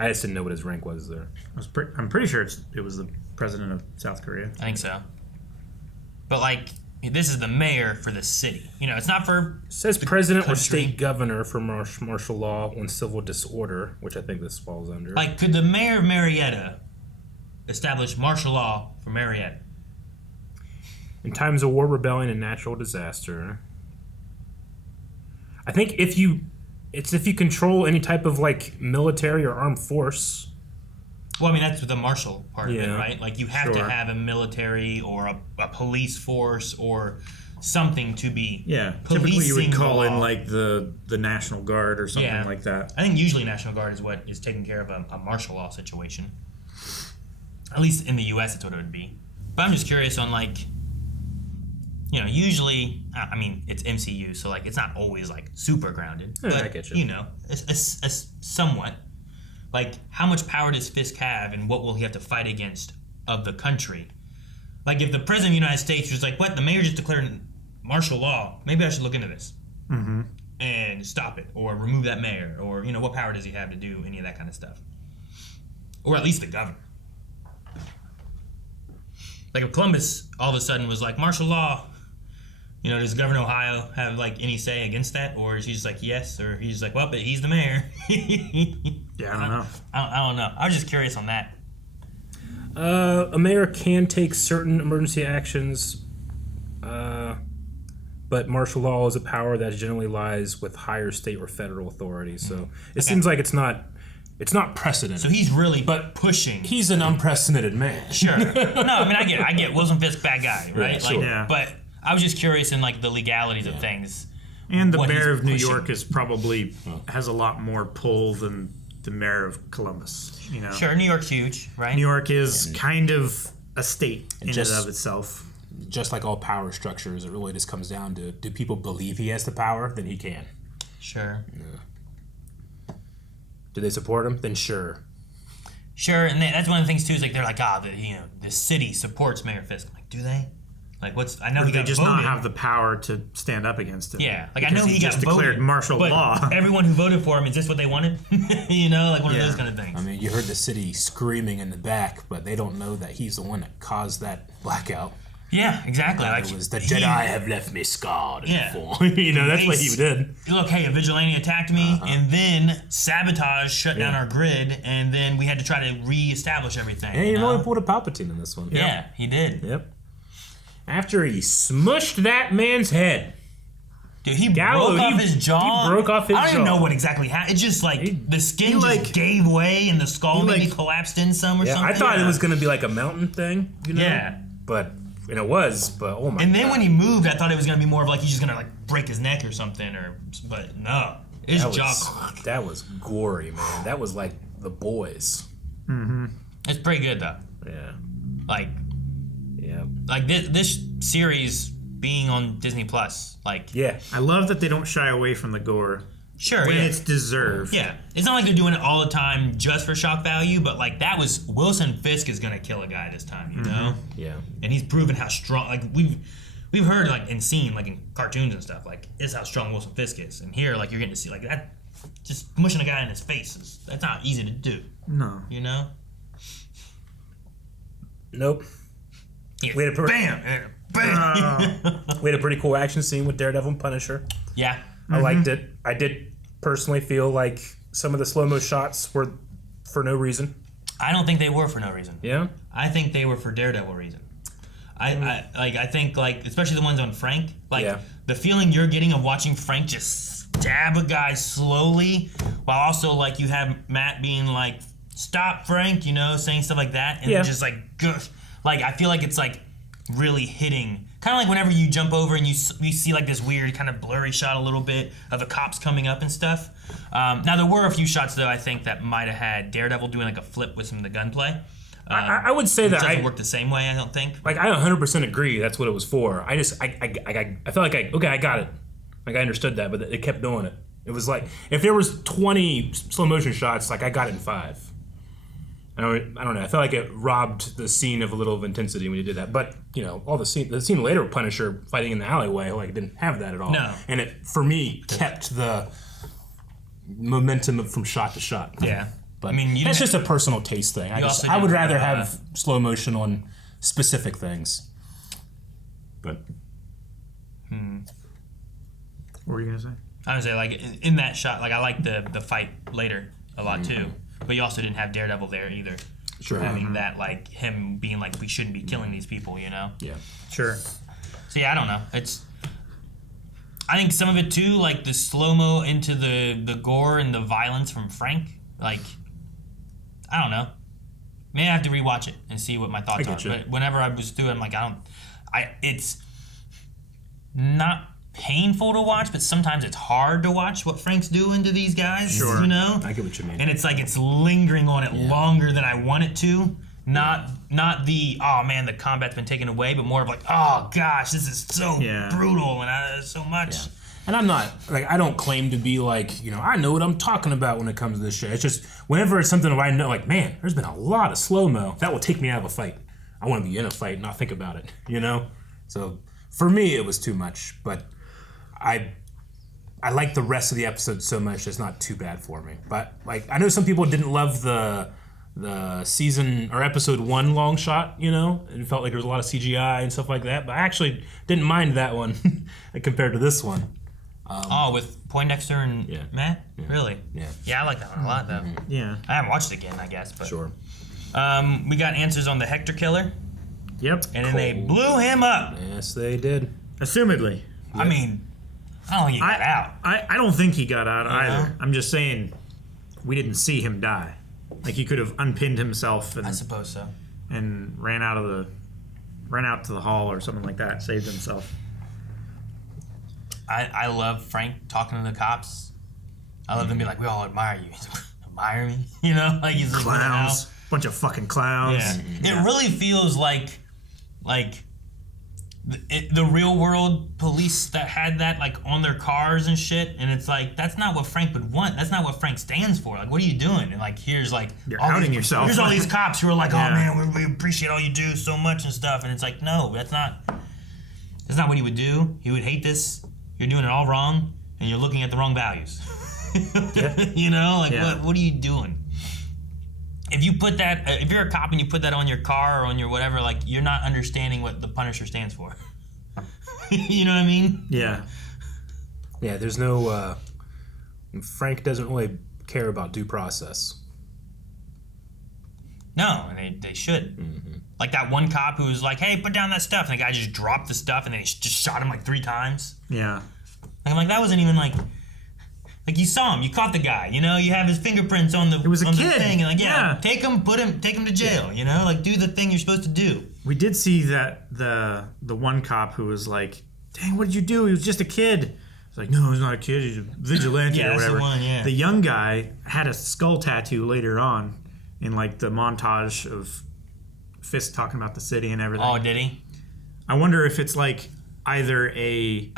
I just didn't know what his rank was there. I'm pretty sure it was the president of South Korea. I think so. But like, this is the mayor for the city. You know, it's not for. It says president or country. state governor for martial law on civil disorder, which I think this falls under. Like, could the mayor of Marietta establish martial law for Marietta? In times of war, rebellion, and natural disaster. I think if you control any type of like military or armed force. Well, I mean, that's the martial part of it, Yeah. right? Like, you have to have a military or a police force or something to be Typically you would policing call the in law. like the National Guard or something like that. I think usually National Guard is what is taking care of a martial law situation. At least in the U.S., that's what it would be. But I'm just curious on, like, you know, usually, I mean, it's MCU, so, like, it's not always, like, super grounded. Yeah, but, I get you. you know, it's somewhat. Like, how much power does Fisk have, and what will he have to fight against of the country? Like, if the President of the United States was like, what, the mayor just declared martial law, maybe I should look into this. And stop it, or remove that mayor, or, you know, what power does he have to do any of that kind of stuff? Or at least the governor. Like, if Columbus all of a sudden was like, martial law, You know, does Governor Ohio have like any say against that, or is he just like yes, or he's just like, well, but he's the mayor? Yeah, I don't know. I don't know. I was just curious on that. A mayor can take certain emergency actions, but martial law is a power that generally lies with higher state or federal authorities. So it seems like it's not precedent. So he's really pushing. He's an unprecedented man. Sure. No, I mean I get Wilson Fisk, bad guy, right? Yeah, sure. Yeah. But I was just curious in like the legalities of things. And the what mayor he's of New pushing. York is probably has a lot more pull than the mayor of Columbus. You know. Sure, New York's huge, right? New York is kind of a state in and of itself. Just like all power structures, it really just comes down to, do people believe he has the power? Then he can. Sure. Yeah. Do they support him? Then sure. Sure, and that's one of the things too. Is like they're like, the city supports Mayor Fisk. I'm like, do they? Like, I know Or he they got just voted. not have the power to stand up against him. Yeah, like I because know he got just declared voted, martial but law. Everyone who voted for him, is this what they wanted? You know, like one of those kind of things. I mean, you heard the city screaming in the back, but they don't know that he's the one that caused that blackout. Yeah, exactly. Like it was the Jedi have left me scarred. Yeah. You know, that's what he did. Look, hey, a vigilante attacked me, and then sabotage shut down our grid, and then we had to try to reestablish everything. Yeah, he really pulled a Palpatine in this one. Yeah, he did. Yep. After he smushed that man's head. Dude, he broke off his jaw. He broke off his jaw. I don't even know what exactly happened. It's just like the skin just gave way and the skull maybe collapsed in some or something. I thought it was going to be like a mountain thing, you know? Yeah. And it was, but oh my god. And then when he moved, I thought it was going to be more of like he's just going to like break his neck or something, but no. His jaw. That was gory, man. That was like The Boys. Mm-hmm. It's pretty good though. Yeah. Like this series being on Disney Plus, like I love that they don't shy away from the gore. Sure, when it's deserved. Yeah, it's not like they're doing it all the time just for shock value, but like that was Wilson Fisk is gonna kill a guy this time, you know? Yeah. And he's proven how strong. Like we've heard like and seen like in cartoons and stuff, like this is how strong Wilson Fisk is, and here like you're getting to see like that. Just mushing a guy in his face that's not easy to do. No. You know? Nope. Yeah. We had a bam! We had a pretty cool action scene with Daredevil and Punisher. Yeah. I liked it. I did personally feel like some of the slow-mo shots were for no reason. I don't think they were for no reason. Yeah? I think they were for Daredevil reason. I think like especially the ones on Frank, like the feeling you're getting of watching Frank just stab a guy slowly, while also like you have Matt being like, "Stop, Frank," you know, saying stuff like that, and just like, gosh, like I feel like it's like really hitting. Kind of like whenever you jump over and you see like this weird kind of blurry shot a little bit of the cops coming up and stuff. Now there were a few shots though I think that might have had Daredevil doing like a flip with some of the gunplay. I would say that doesn't work the same way. I don't think. Like I 100% agree. That's what it was for. I felt like I got it. Like I understood that, but it kept doing it. It was like if there was 20 slow motion shots, like I got it in 5. I don't know. I felt like it robbed the scene of a little of intensity when you did that. But you know, all the scene later with Punisher fighting in the alleyway, like didn't have that at all. No. And it for me kept the momentum from shot to shot. Yeah. But I mean, that's just a personal taste thing. I would rather have slow motion on specific things. But what were you gonna say? I would say like in that shot, like I like the fight later a lot too. But you also didn't have Daredevil there either. Sure. Having that like him being like we shouldn't be killing these people, you know. Yeah. Sure. So yeah, I don't know. I think some of it too, like the slow mo into the gore and the violence from Frank. Like, I don't know. Maybe I have to rewatch it and see what my thoughts are. But whenever I was through it, I'm like, it's not painful to watch, but sometimes it's hard to watch what Frank's doing to these guys. Sure. You know? I get what you mean. And it's like it's lingering on it longer than I want it to. Not the, oh man, the combat's been taken away, but more of like, oh gosh, this is so brutal and so much. Yeah. And I'm not, like, I don't claim to be like, you know, I know what I'm talking about when it comes to this shit. It's just, whenever it's something where I know, like, man, there's been a lot of slow-mo, that will take me out of a fight. I want to be in a fight and not think about it, you know? So, for me, it was too much, but I like the rest of the episode so much, it's not too bad for me. But, like, I know some people didn't love the the season or episode 1 long shot, you know, it felt like there was a lot of CGI and stuff like that. But I actually didn't mind that one compared to this one. With Poindexter and Matt? Yeah. Really? Yeah. Yeah, I like that one a lot, though. Yeah. I haven't watched it again, I guess. But Sure. We got answers on the Hector killer. Yep. And then they blew him up. Yes, they did. Assumedly. I mean, I don't think he got out. I don't think he got out either. know? I'm just saying we didn't see him die. Like he could have unpinned himself and I suppose so. and ran out to the hall or something like that, saved himself. I love Frank talking to the cops. I love them being like, we all admire you. He's like, admire me? You know? Like he's like, Clowns. Bunch of fucking clowns. Yeah. It really feels like the real world police that had that like on their cars and shit, and it's like that's not what Frank would want. That's not what Frank stands for. Like, what are you doing? And like, here's like You're outing yourself. Here's all these cops who are like, Yeah. oh man, we appreciate all you do so much and stuff. And it's like, no, that's not what he would do. He would hate this. You're doing it all wrong, and you're looking at the wrong values. You know, like what are you doing? If you put that, if you're a cop and you put that on your car or on your whatever, like you're not understanding what the Punisher stands for. You know what I mean? Yeah. Yeah, there's no, Frank doesn't really care about due process. No, and they should. Mm-hmm. Like that one cop who was like, hey, put down that stuff. And the guy just dropped the stuff and they just shot him like 3 times. Yeah. I'm like, that wasn't even like you saw him, you caught the guy, you know, you have his fingerprints on the It was a on kid. the thing, and like Yeah. take him to jail, you know, like do the thing you're supposed to do. We did see that the one cop who was like, dang, what did you do? He was just a kid. It's like, no, he's not a kid. He's a vigilante Yeah, or that's the whatever. one, yeah. The young guy had a skull tattoo later on in like the montage of Fisk talking about the city and everything. Oh, did he? I wonder if it's like either I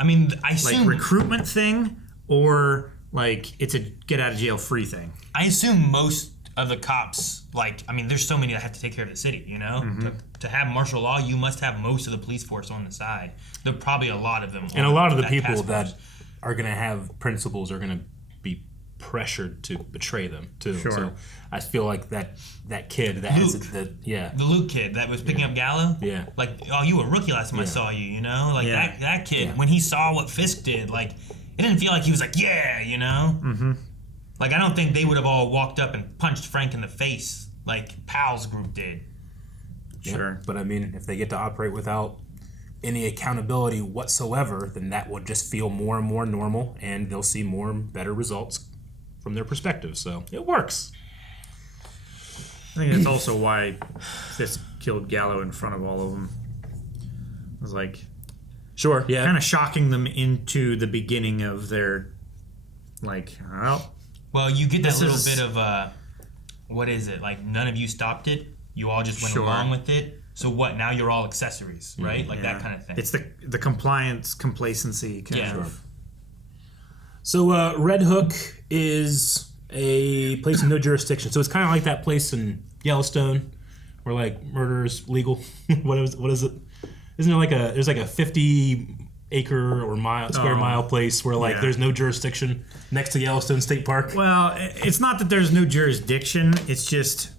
assume like recruitment thing or like it's a get out of jail free thing. I assume most of the cops, like, I mean, there's so many that have to take care of the city, you know? Mhm. To have martial law, you must have most of the police force on the side. There are probably a lot of them. And a on lot of the that people task force. that are going to have principles are going to be pressured to betray them, too. Sure. So I feel like that kid that has Luke. the The Luke kid that was picking up Gallo. Yeah. Like, oh, you were a rookie last time I Yeah. saw you, you know? Like, Yeah. that kid, Yeah. when he saw what Fisk did, like, it didn't feel like he was like, yeah, you know? Mm-hmm. Like, I don't think they would have all walked up and punched Frank in the face like Pal's group did. Sure. But I mean, if they get to operate without any accountability whatsoever, then that will just feel more and more normal, and they'll see more and better results from their perspective. So it works. I think that's also why Fisk killed Gallo in front of all of them. It was like, sure, yeah, kind of shocking them into the beginning of their, like, Well, you get that This little is- bit of, what is it? Like, none of you stopped it. You all just went Sure. along with it. So what? Now you're all accessories, right? Like that kind of thing. It's the compliance, complacency kind of. So Red Hook is a place of no jurisdiction. So it's kind of like that place in Yellowstone where like murder is legal. what is it? Isn't there like there's like a 50-acre or square mile place where like there's no jurisdiction next to Yellowstone State Park? Well, it's not that there's no jurisdiction. It's just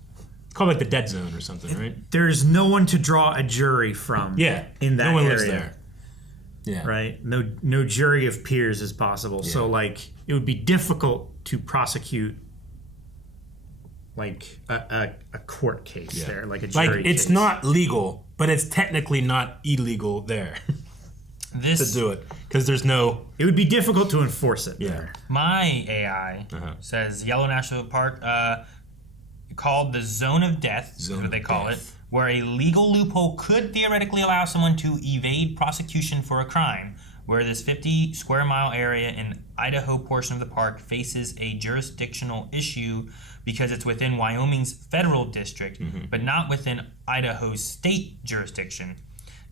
called like the dead zone or something, right? There's no one to draw a jury from. Yeah, in that no one area. lives there. Yeah, right. No jury of peers is possible. Yeah. So like it would be difficult to prosecute like a court case there, like a jury Like it's case. not legal, but it's technically not illegal there to do it because there's no. It would be difficult to enforce it. Yeah. My AI says Yellow National Park, called the Zone of Death, is what they call it, where a legal loophole could theoretically allow someone to evade prosecution for a crime, where this 50 square mile area in Idaho portion of the park faces a jurisdictional issue because it's within Wyoming's federal district, but not within Idaho's state jurisdiction.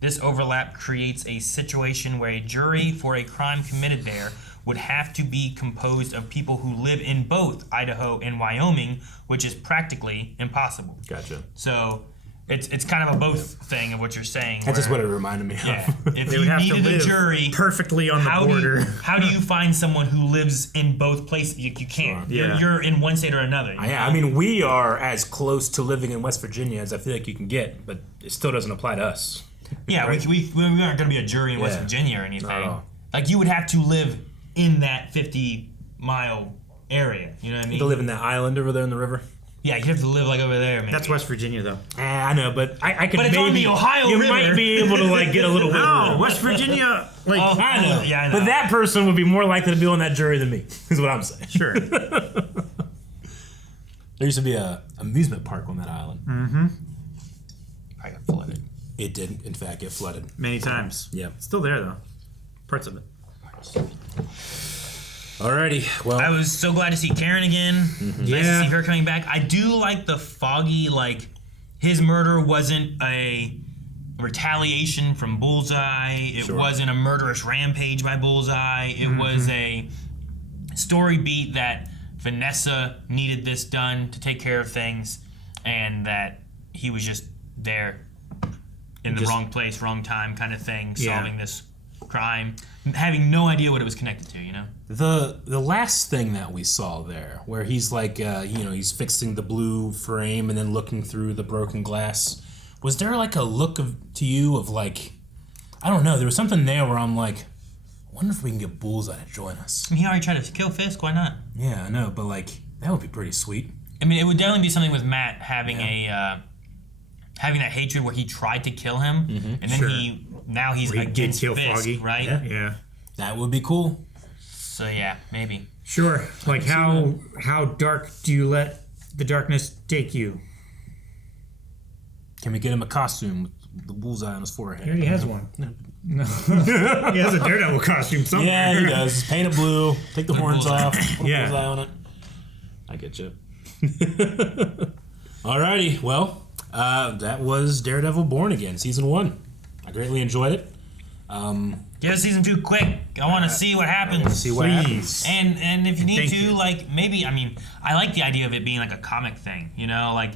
This overlap creates a situation where a jury for a crime committed there would have to be composed of people who live in both Idaho and Wyoming, which is practically impossible. Gotcha. So it's kind of a both thing of what you're saying. That's just where- what it reminded me Yeah. of. If They you would have to needed a live jury perfectly on the border. How do you find someone who lives in both places? You can't. Sure. Yeah. You're in one state or another. you Yeah, know? I mean, we are as close to living in West Virginia as I feel like you can get, but it still doesn't apply to us. Yeah, Right? we aren't going to be a jury in West Yeah. Virginia or anything. Not at all. Like, you would have to live in that 50-mile area. You know what I mean? To live in that island over there in the river. Yeah, you have to live like over there, man. That's West Virginia, though. I know, but I could But it's maybe on the Ohio you River. might be able to like get a little. No, West Virginia. Like Oh, I know. yeah, I know. But that person would be more likely to be on that jury than me. Is what I'm saying. Sure. There used to be a amusement park on that island. Mm-hmm. I got flooded. It did, in fact, get flooded Many times. Yeah. Still there though. Parts of it. Alrighty. Well, I was so glad to see Karen again. Nice to Yeah. see her coming back. I do like the Foggy, like, his murder wasn't a retaliation from Bullseye. It Sure. wasn't a murderous rampage by Bullseye. It was a story beat that Vanessa needed this done to take care of things, and that he was just there in the Just- wrong place, wrong time kind of thing, Yeah. solving this crime, having no idea what it was connected to, you know? the last thing that we saw there, where he's like, he's fixing the blue frame and then looking through the broken glass. Was there like a look to you of like, I don't know, there was something there where I'm like, I wonder if we can get Bullseye to join us. He already tried to kill Fisk, why not? Yeah, I know, but like, that would be pretty sweet. I mean, it would definitely be something with Matt having having that hatred where he tried to kill him, and then Sure. he's Where he did against kill Fisk, Foggy. right? Yeah. That would be cool. So yeah, maybe. Sure. Like how dark do you let the darkness take you? Can we get him a costume with the bullseye on his forehead? He already has one. No. He has a Daredevil costume somewhere. Yeah, he does. Just paint it blue, take the horns off, put Yeah. a bullseye on it. I get you. Alrighty, well, that was Daredevil Born Again, Season 1. I greatly enjoyed it. Get a season 2 quick. I want to see what happens. See what happens. And if you need Thank to, you. like, maybe, I mean, I like the idea of it being like a comic thing, you know, like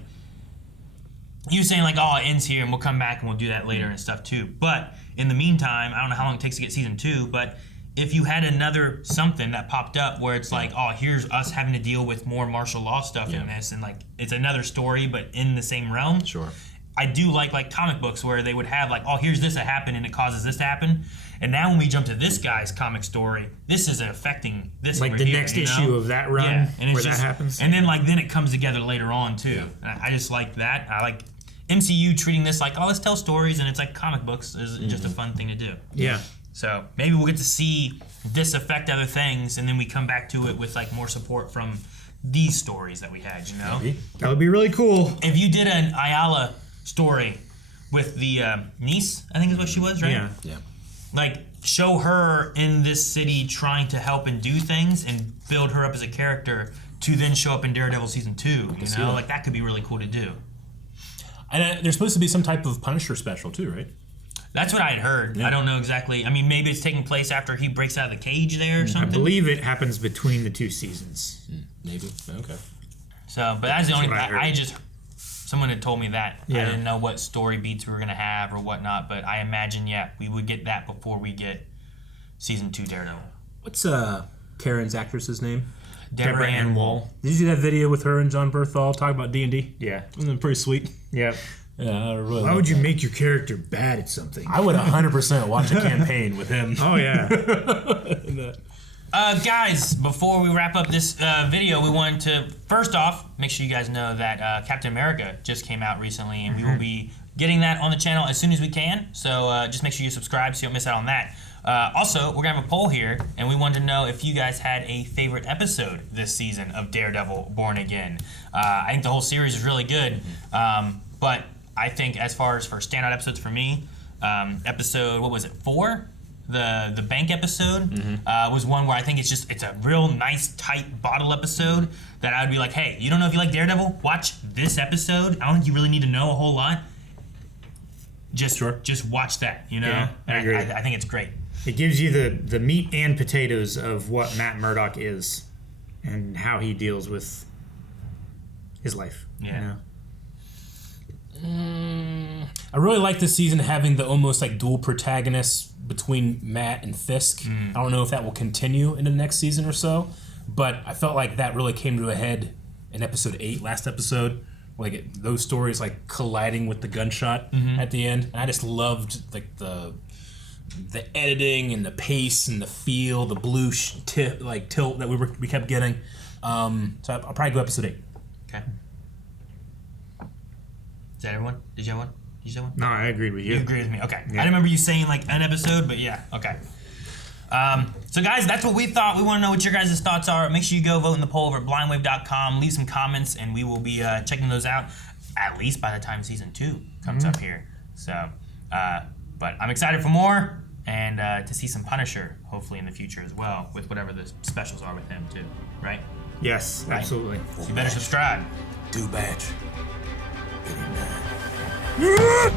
you saying like, oh, it ends here and we'll come back and we'll do that later and stuff too. But in the meantime, I don't know how long it takes to get season 2, but if you had another something that popped up where it's like, oh, here's us having to deal with more martial law stuff in this, and like it's another story but in the same realm. Sure. I do like comic books where they would have like, oh, here's this that happened and it causes this to happen. And now when we jump to this guy's comic story, this is affecting this Like over the here, next you know? issue of that run yeah, and it's where just, that happens. And then then it comes together later on too. And I just like that. I like MCU treating this like, oh, let's tell stories, and it's like comic books is just a fun thing to do. Yeah. So maybe we'll get to see this affect other things, and then we come back to it with like more support from these stories that we had, you know? Maybe. That would be really cool. If you did an Ayala story with the niece, I think is what she was, right? Yeah. Yeah. Like, show her in this city trying to help and do things and build her up as a character to then show up in Daredevil Season 2, you see know? that. Like, that could be really cool to do. And there's supposed to be some type of Punisher special too, right? That's what I had heard. Yeah. I don't know exactly. I mean, maybe it's taking place after he breaks out of the cage there or I something. believe it happens between the two seasons. Maybe. Okay. So, but that's the only. what I heard. I just someone had told me that. I Yeah. didn't know what story beats we were gonna have or whatnot, but I imagine we would get that before we get Season 2 Daredevil. What's Karen's actress's name? Deborah Ann Woll. Did you see that video with her and John Berthal talking about D&D? Yeah. Wasn't it pretty sweet? Yeah. Yeah, I really Why like would you that. make your character bad at something? I would 100% watch a campaign with him. Oh, yeah. Guys, before we wrap up this video, we wanted to first off make sure you guys know that Captain America just came out recently, and we will be getting that on the channel as soon as we can. So just make sure you subscribe so you don't miss out on that. Also, we're gonna have a poll here, and we wanted to know if you guys had a favorite episode this season of Daredevil Born Again. I think the whole series is really good, but I think as far as for standout episodes for me, episode, what was it, 4? The bank episode was one where I think it's a real nice tight bottle episode that I would be like, hey, you don't know if you like Daredevil? Watch this episode. I don't think you really need to know a whole lot. Just watch that, you know? Yeah, I agree. I think it's great. It gives you the meat and potatoes of what Matt Murdock is and how he deals with his life. Yeah. You know? I really like this season having the almost like dual protagonists between Matt and Fisk. I don't know if that will continue into the next season or so, but I felt like that really came to a head in episode 8, last episode. Like those stories like colliding with the gunshot at the end. And I just loved like the editing and the pace and the feel, the blue tilt that we kept getting. So I'll probably go episode 8. Okay. Is that everyone? Did you have one? Did you say one? No, I agreed with you. You agreed with me. Okay. Yeah. I remember you saying like an episode, but yeah. Okay. So guys, that's what we thought. We want to know what your guys' thoughts are. Make sure you go vote in the poll over at blindwave.com. Leave some comments, and we will be checking those out at least by the time season 2 comes up here. So, but I'm excited for more and to see some Punisher hopefully in the future as well with whatever the specials are with him too. Right? Yes, Right? absolutely. So you better subscribe. Do badge.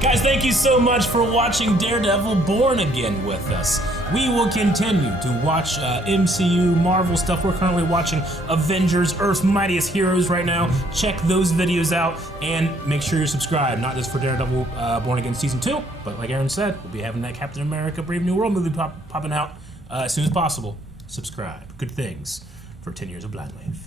Guys, thank you so much for watching Daredevil Born Again with us. We will continue to watch MCU, Marvel stuff. We're currently watching Avengers, Earth's Mightiest Heroes right now. Check those videos out and make sure you're subscribed, not just for Daredevil Born Again Season 2, but like Aaron said, we'll be having that Captain America Brave New World movie popping out as soon as possible. Subscribe. Good things for 10 years of Blindwave.